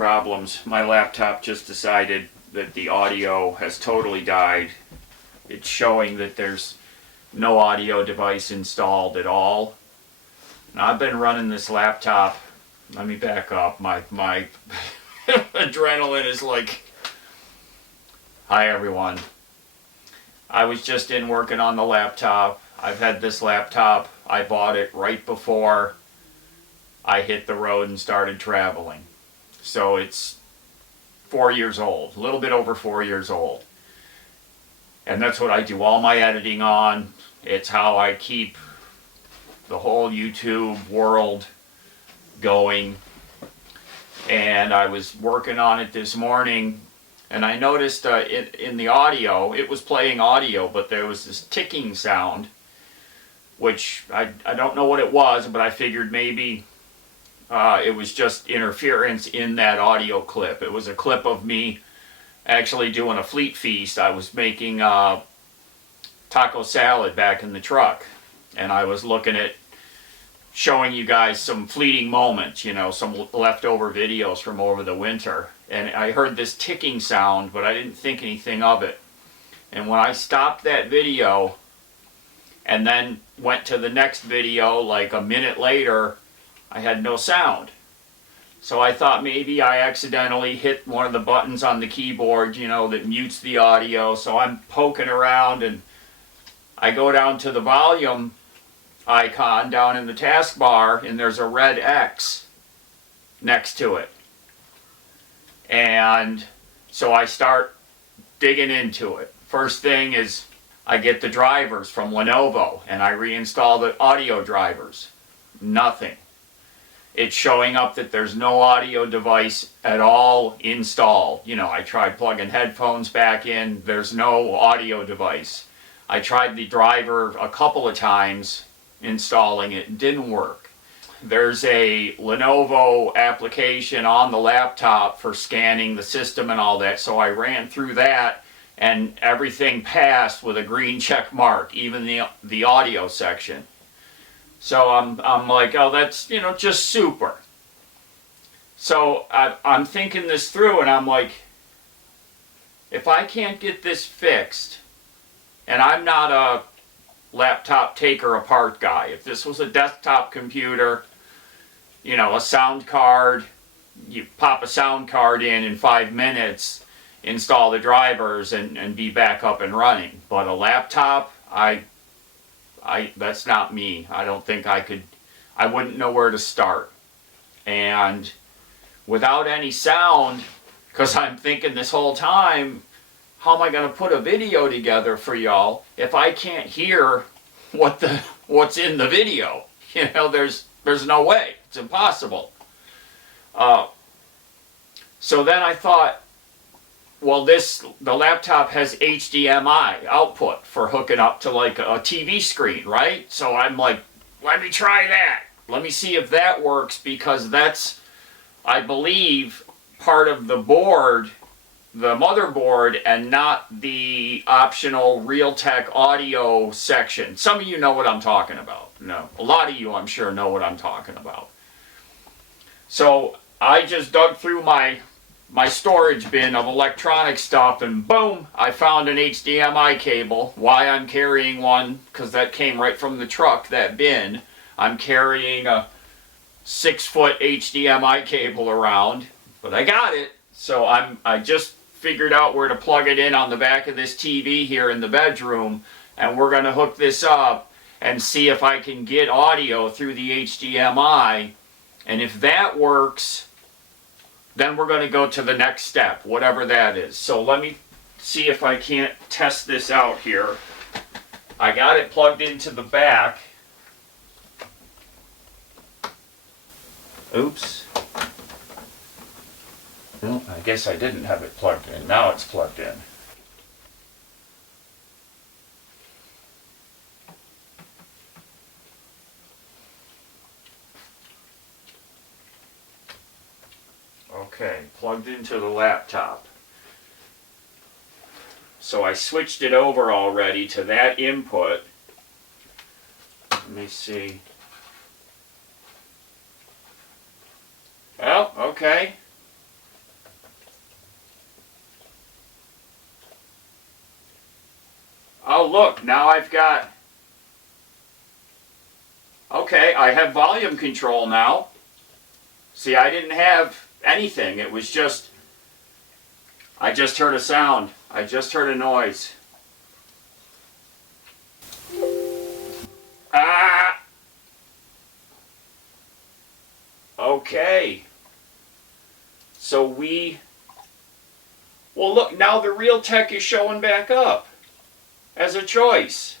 problems. My laptop just decided that the audio has totally died. It's showing that there's no audio device installed at all. And I've been running this laptop. Let me back up. My adrenaline is like... Hi everyone. I was just in working on the laptop. I've had this laptop. I bought it right before I hit the road and started traveling. So it's 4 years old, a little bit over 4 years old. And that's what I do all my editing on. It's how I keep the whole YouTube world going. And I was working on it this morning, and I noticed in the audio, it was playing audio, but there was this ticking sound, which I don't know what it was, but I figured maybe it was just interference in that audio clip. It was a clip of me actually doing a fleet feast. I was making taco salad back in the truck, and I was looking at showing you guys some fleeting moments, you know, some leftover videos from over the winter. And I heard this ticking sound, but I didn't think anything of it. And when I stopped that video and then went to the next video like a minute later, I had no sound. So I thought maybe I accidentally hit one of the buttons on the keyboard, you know, that mutes the audio. So I'm poking around, and I go down to the volume icon down in the taskbar, and there's a red X next to it. And so I start digging into it. First thing is I get the drivers from Lenovo, and I reinstall the audio drivers. Nothing. It's showing up that there's no audio device at all installed. You know, I tried plugging headphones back in. There's no audio device. I tried the driver a couple of times installing it. It didn't work. There's a Lenovo application on the laptop for scanning the system and all that, so I ran through that, and everything passed with a green check mark, even the audio section. So I'm like, oh, that's, you know, just super. So I'm thinking this through, and I'm like, if I can't get this fixed, and I'm not a laptop taker apart guy. If this was a desktop computer, you know, a sound card, you pop a sound card in 5 minutes, install the drivers, and be back up and running. But a laptop, that's not me. I don't think I could, I wouldn't know where to start. And without any sound, because I'm thinking this whole time, how am I going to put a video together for y'all if I can't hear what's in the video? You know, there's no way. It's impossible. So then I thought, well, the laptop has HDMI output for hooking up to like a TV screen, right? So I'm like, let me try that. Let me see if that works, because that's, I believe, part of the board, the motherboard, and not the optional Realtek audio section. Some of you know what I'm talking about. No, a lot of you, I'm sure, know what I'm talking about. So I just dug through my storage bin of electronic stuff, and boom, I found an HDMI cable. Why I'm carrying one, because that came right from the truck, that bin. I'm carrying a 6-foot HDMI cable around, but I got it. So I just figured out where to plug it in on the back of this TV here in the bedroom, and we're going to hook this up and see if I can get audio through the HDMI. And if that works, then we're going to go to the next step, whatever that is. So let me see if I can't test this out here. I got it plugged into the back. Oops. Well, I guess I didn't have it plugged in. Now it's plugged in. Okay, plugged into the laptop. So I switched it over already to that input. Let me see. Well, okay. Oh, look, now I've got... Okay, I have volume control now. See, I didn't have anything. It was just... I just heard a sound. I just heard a noise. Ah! Okay. So well, look, now the Realtek is showing back up as a choice.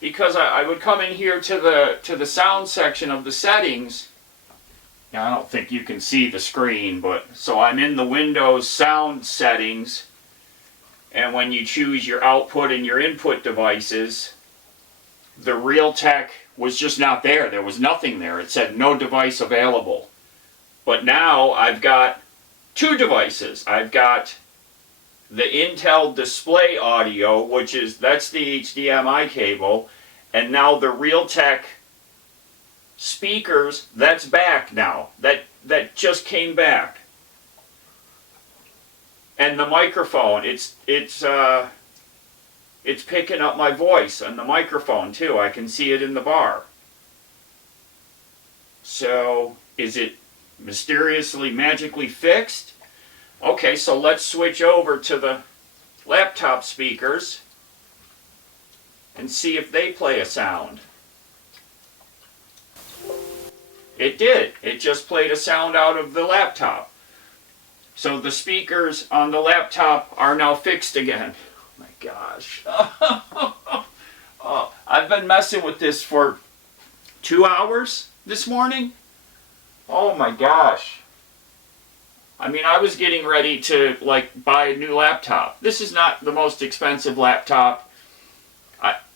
Because I would come in here to the sound section of the settings. Now, I don't think you can see the screen, but so I'm in the Windows sound settings, and when you choose your output and your input devices, the Realtek was just not there. There was nothing there. It said no device available. But now I've got two devices. I've got the Intel display audio, that's the HDMI cable, and now the Realtek speakers, that's back now. That just came back. And the microphone, it's picking up my voice on the microphone too. I can see it in the bar. So, is it mysteriously, magically fixed? Okay, so let's switch over to the laptop speakers and see if they play a sound. It did. It just played a sound out of the laptop. So the speakers on the laptop are now fixed again. Oh my gosh. Oh, I've been messing with this for 2 hours this morning. Oh my gosh. I mean, I was getting ready to buy a new laptop. This is not the most expensive laptop.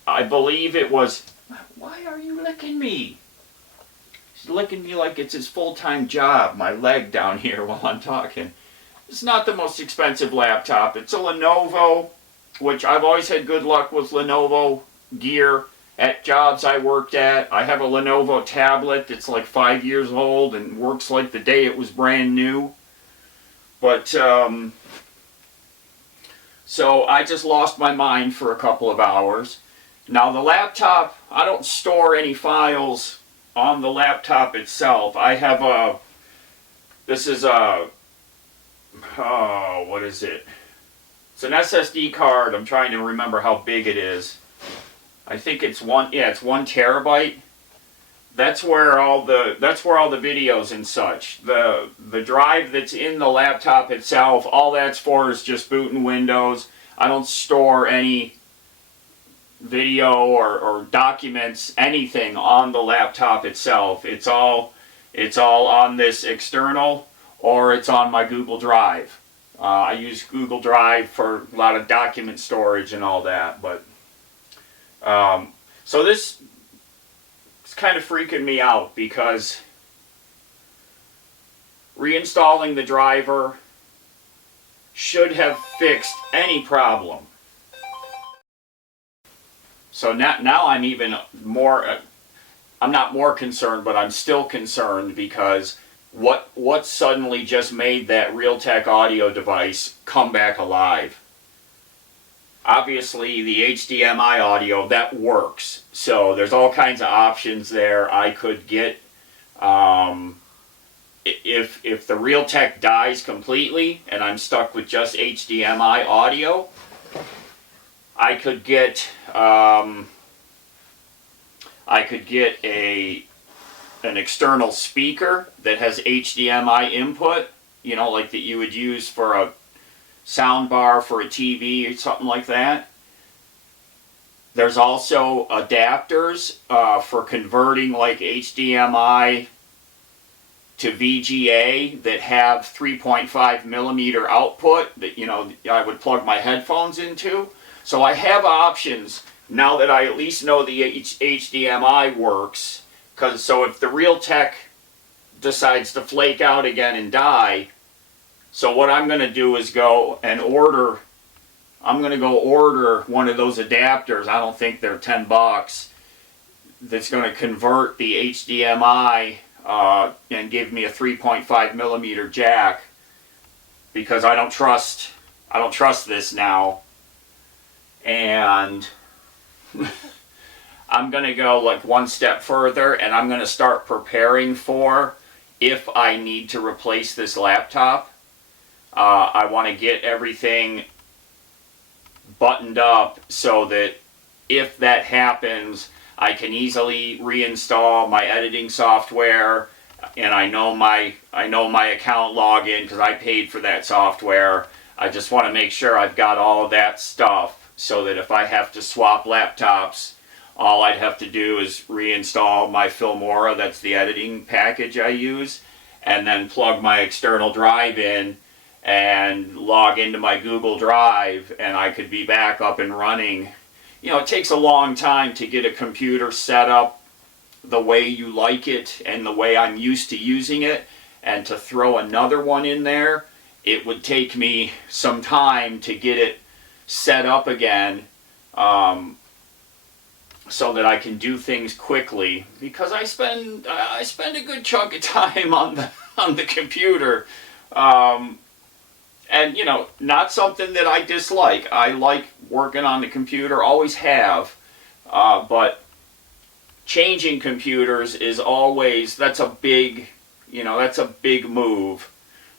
I believe it was... Why are you licking me? He's licking me like it's his full-time job, my leg down here while I'm talking. It's not the most expensive laptop. It's a Lenovo, which I've always had good luck with Lenovo gear at jobs I worked at. I have a Lenovo tablet that's like 5 years old and works like the day it was brand new. But, so I just lost my mind for a couple of hours. Now the laptop, I don't store any files on the laptop itself. I have this is what is it? It's an SSD card. I'm trying to remember how big it is. I think it's 1 terabyte. That's where all the videos and such. The drive that's in the laptop itself, all that's for is just booting Windows. I don't store any video or documents, anything on the laptop itself. It's all on this external, or it's on my Google Drive. I use Google Drive for a lot of document storage and all that. But so this is kind of freaking me out because reinstalling the driver should have fixed any problem. So now I'm even more, I'm not more concerned, but I'm still concerned because what suddenly just made that Realtek audio device come back alive? Obviously the HDMI audio, that works. So there's all kinds of options there. I could get, if the Realtek dies completely and I'm stuck with just HDMI audio, I could get an external speaker that has HDMI input, you know, like that you would use for a sound bar for a TV or something like that. There's also adapters for converting like HDMI to VGA that have 3.5 millimeter output that, you know, I would plug my headphones into. So I have options now that I at least know the HDMI works. So if the Realtek decides to flake out again and die, so what I'm going to do is go and order, I'm going to go order one of those adapters. I don't think they're $10. That's going to convert the HDMI and give me a 3.5 millimeter jack, because I don't trust this now. And I'm going to go like one step further, and I'm going to start preparing for if I need to replace this laptop. I want to get everything buttoned up so that if that happens, I can easily reinstall my editing software, and I know my account login because I paid for that software. I just want to make sure I've got all of that stuff so that if I have to swap laptops, all I'd have to do is reinstall my Filmora, that's the editing package I use, and then plug my external drive in and log into my Google Drive, and I could be back up and running. You know, it takes a long time to get a computer set up the way you like it and the way I'm used to using it, and to throw another one in there, it would take me some time to get it set up again, so that I can do things quickly, because I spend a good chunk of time on the computer, and you know, not something that I dislike. I like working on the computer, always have, but changing computers is always, that's a big move.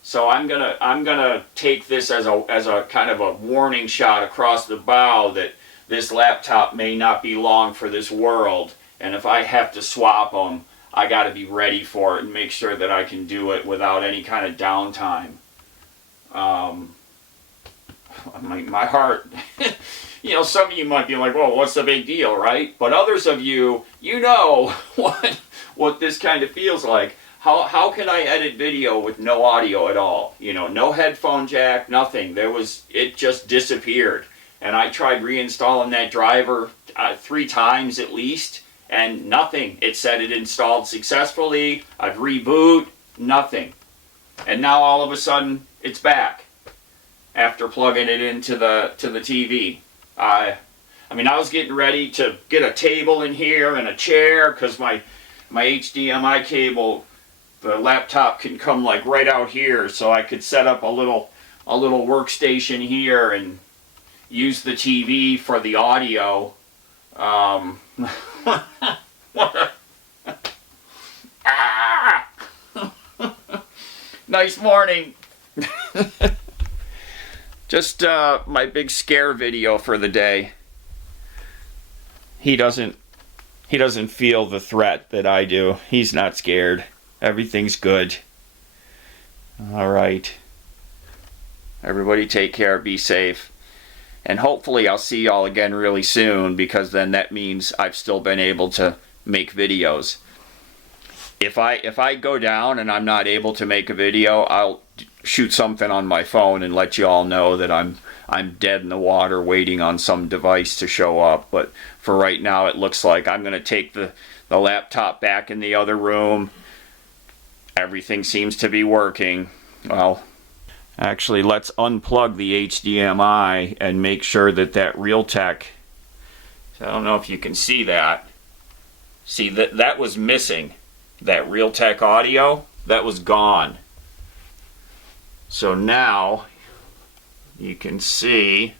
So I'm gonna take this as a kind of a warning shot across the bow that this laptop may not be long for this world, and if I have to swap them, I got to be ready for it and make sure that I can do it without any kind of downtime. My heart, you know, some of you might be like, well, what's the big deal, right? But others of you, you know what this kind of feels like. How can I edit video with no audio at all? You know, no headphone jack, nothing. It just disappeared. And I tried reinstalling that driver 3 times at least, and nothing. It said it installed successfully. I'd reboot, nothing. And now all of a sudden, it's back after plugging it into the TV. I was getting ready to get a table in here and a chair, because my HDMI cable, the laptop can come like right out here, so I could set up a little workstation here and use the TV for the audio. Nice morning. Just my big scare video for the day. He doesn't feel the threat that I do. He's not scared. Everything's good. All right. Everybody take care, be safe. And hopefully I'll see y'all again really soon, because then that means I've still been able to make videos. If I go down and I'm not able to make a video, I'll shoot something on my phone and let you all know that I'm dead in the water waiting on some device to show up. But for right now, it looks like I'm going to take the laptop back in the other room. Everything seems to be working. Well, actually, let's unplug the HDMI and make sure that Realtek, I don't know if you can see that. See, that was missing. That Realtek audio, that was gone. So now you can see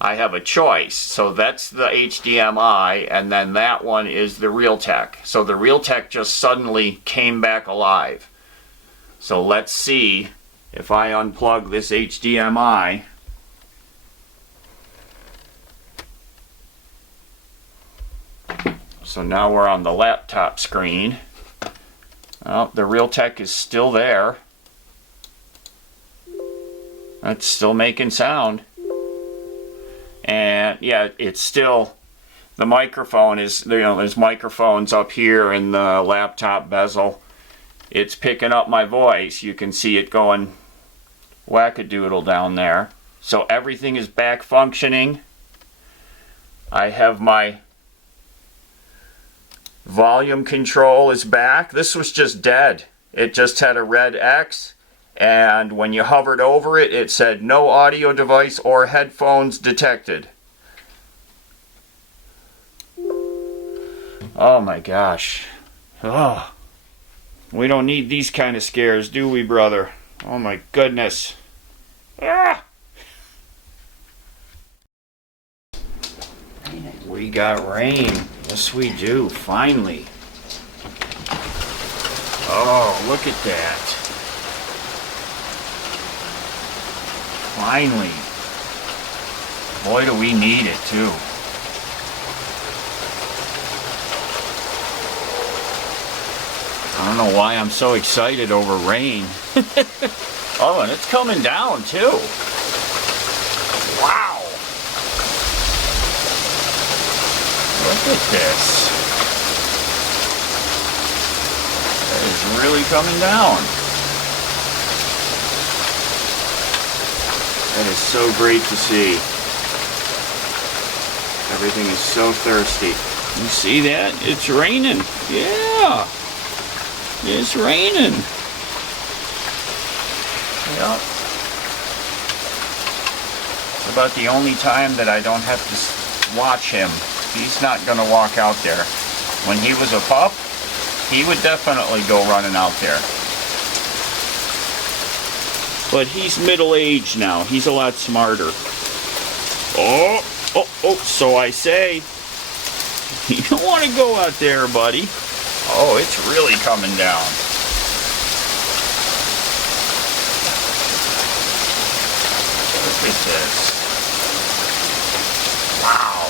I have a choice. So that's the HDMI, and then that one is the Realtek. So the Realtek just suddenly came back alive. So let's see if I unplug this HDMI. So now we're on the laptop screen. Oh, the Realtek is still there. It's still making sound. And yeah, it's still, the microphone is, you know, there's microphones up here in the laptop bezel. It's picking up my voice. You can see it going wackadoodle down there. So everything is back functioning. I have my volume control is back. This was just dead. It just had a red X, and when you hovered over it, it said no audio device or headphones detected. Oh my gosh. Oh. We don't need these kind of scares, do we, brother? Oh my goodness. Ah! raining. We got rain. Yes, we do. Finally. Oh, look at that. Finally. Boy, do we need it, too. I don't know why I'm so excited over rain. Oh, and it's coming down, too. Wow. Look at this. That is really coming down. That is so great to see. Everything is so thirsty. You see that? It's raining. Yeah. It's raining. Yep. It's about the only time that I don't have to watch him. He's not going to walk out there. When he was a pup, he would definitely go running out there. But he's middle-aged now. He's a lot smarter. Oh, so I say. You don't want to go out there, buddy. Oh, it's really coming down. Look at this. Wow.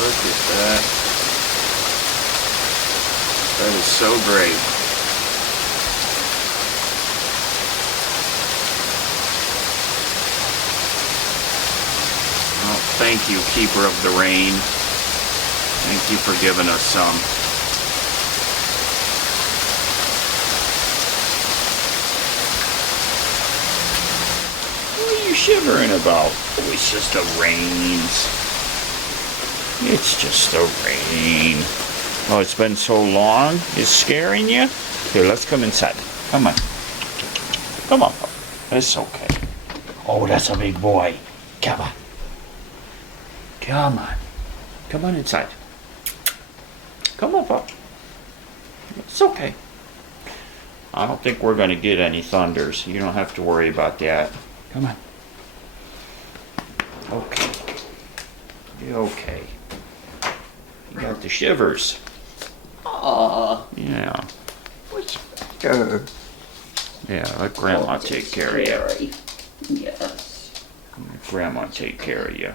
Look at that. That is so great. Oh, thank you, Keeper of the Rain. Thank you for giving us some. What are you shivering about? Oh, it's just the rains. It's just the rain. Oh, it's been so long. It's scaring you? Here, let's come inside. Come on. Come on. It's okay. Oh, that's a big boy. Come on. Come on. Come on inside. Come on, pup. It's okay. I don't think we're going to get any thunders. You don't have to worry about that. Come on. Okay. You're okay. You got the shivers. Aww. Yeah. What's better? Yeah, let Grandma take care of you. Yes. Grandma take care of you.